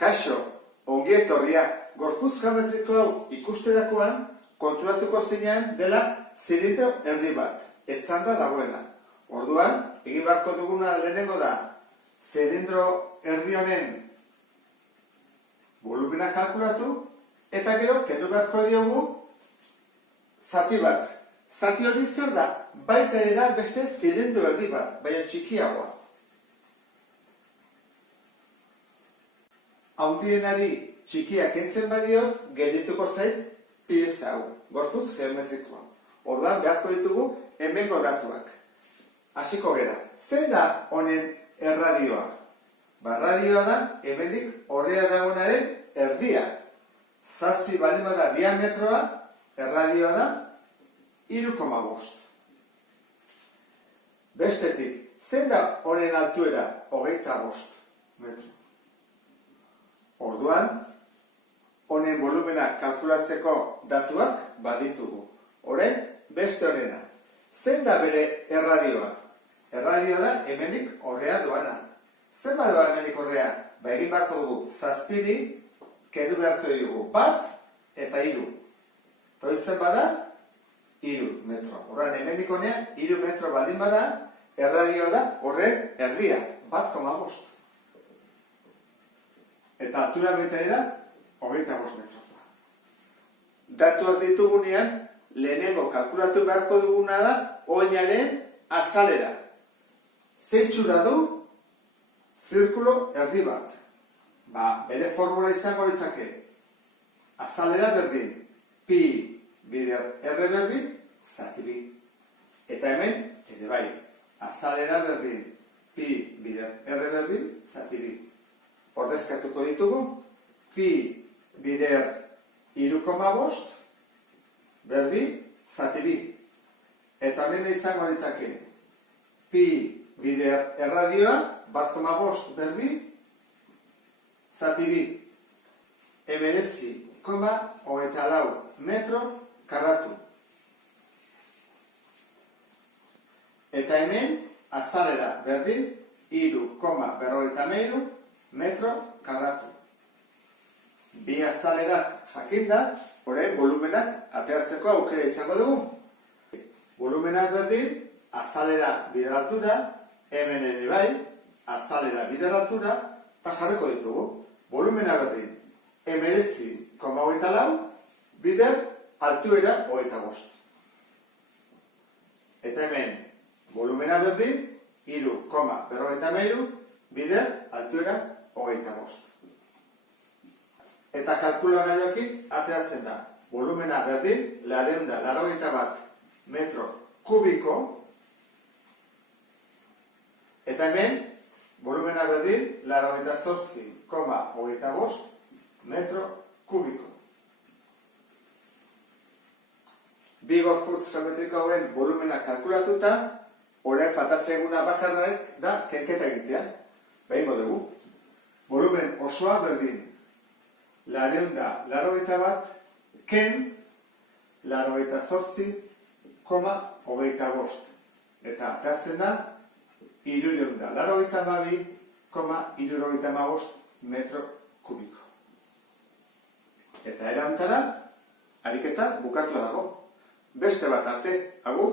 Kaixo, ongi etorria, gorputz geometriko hau ikusterakoan konturatuko zinean dela zilindro erdi bat, etzanda dagoena. Orduan, egin beharko duguna lehenengo da, zilindro erdi honen volumena kalkulatu, eta gero kendu beharko diogu zati bat. Zati hori zer da, baita ere da beste zilindro erdi bat, baina txikiagoa. Handienari txikiak entzen badiot, geldituko zait pieza hau, gorputz geometrikoa. Orduan beharko ditugu hemengo datuak. Hasiko gera, zein da honen erradioa? Radioa da, hemendik horrea dagoenaren erdia. 7 baldin bada diametroa, erradioa da 3,5. Bestetik, zein da honen altuera? 25 metro. Orduan, honen volumena kalkulatzeko datuak baditugu. Orain, beste horrena. Zein da bere erradioa? Erradioa da hemendik horrea doana. Zer badoa hemendik horrea? Egin beharko dugu 7 kendu beharko dugu 1 eta 3. Toizen bada 3 metro. Horren hemendik honea 3 metro baldin bada, erradioa da horren erdia, 1,5. Eta altura betera 25 metroa. Datuak ditugunean, lehenengo kalkulatu beharko duguna da oinaren azalera. Zeitxura du zirkulo erdi bat. Bere formula izango izake. Azalera berdin, pi bider r berdin, zati bi. Eta hemen, ere bai, azalera berdin, pi bider r berdin, zati bi. Ordezkatuko ditugu, pi bider 3,5 berbi zati bi. Eta honena izango ditzake, pi bider erradioa 1,5 berbi zati bi. 19,24 metro karratu. Eta hemen azalera berdin 3,53 metro karratu. Bi azalerak jakinda, orain volumenak ateratzeko aukera izango dugu. Volumenak berdin, azalera bider altura, hemen ere bai, azalera bider altura, eta jarriko ditugu. Volumena berdin, 19,24 bider altuera 25. Eta hemen, volumena berdin, 3,53 bider altuera 25. Eta kalkulagailuekin ateratzen da. Volumena berdin, 481 metro kubiko. Eta hemen, volumena berdin, 48,25 metro kubiko. Bi gorputz geometriko hauen volumena kalkulatuta, orain falta zaiguna bakarrik da kenketa egitea. Behingo dugu. Volumen osoa berdin. 481 ken 48,25. Eta ateratzen da 382,75 metro kubiko. Eta erantara, ariketa bukatua dago. Beste bat arte, agur!